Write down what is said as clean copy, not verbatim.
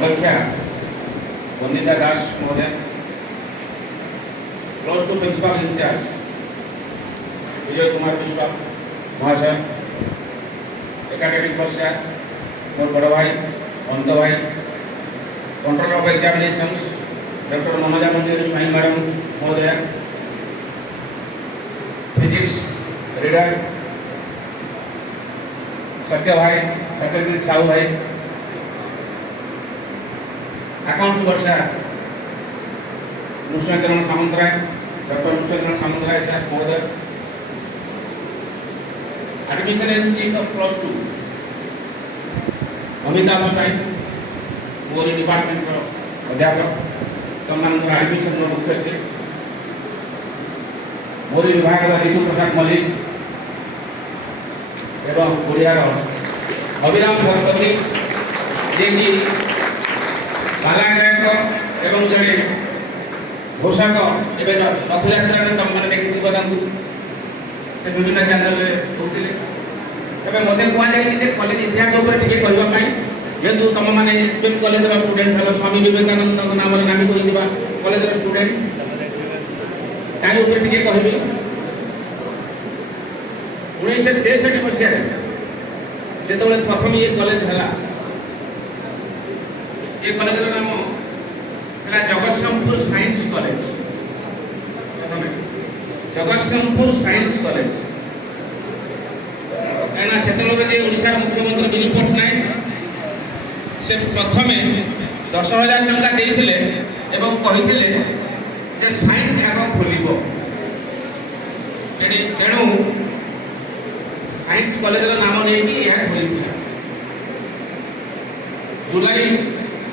अध्यक्षा वंदिता दास महोदय, close to principal in charge Vijay Kumar विश्वा महाशय, एकाडेमिक पश्चात मोर बड़ भाई अंत भाई, controller of examinations doctor Manoja मंजूरी स्वाई मैडम महोदय, फिजिक्स रीडर सत्य भाई, सत्यजीत साहू भाई, अकाउंट वर्षा नृसिंहचरण सामंतराय, डॉक्टर नृसिंहचरण सामंतराय साहब महोदय, admission in chief of class 2 Amitabh Swain मोरी डिपार्टमेंट अध्यापक तमनंतर एडमिशन मुख्य से मोरी विभाग ऋतु प्रसाद मल्लिक एवं ओडियार अभिराम सरस्वती जे कि बाला गायक एवं जड़े घोषक एवं रथयात्रा तुम मैंने देखी से विभिन्न चैनल कहते एवं मत कहुए कॉलेज इतिहास कहवाई जेहतु तुम मैंने SPM college student hello Swami Vivekananda नाम नामित होता कॉलेज स्टूडेंट तार कहबी 1963 मसीह जो प्रथम ये कॉलेज है ये कॉलेज नाम है Jagatsinghpur science college, Jagatsinghpur science college कहीं से ओडिशा मुख्यमंत्री विजु पट्टनायक से प्रथमे 10,000 टंका देते कहते साइंस आग खोल तेणु साइंस कॉलेज नाम नहीं खोली जुलाई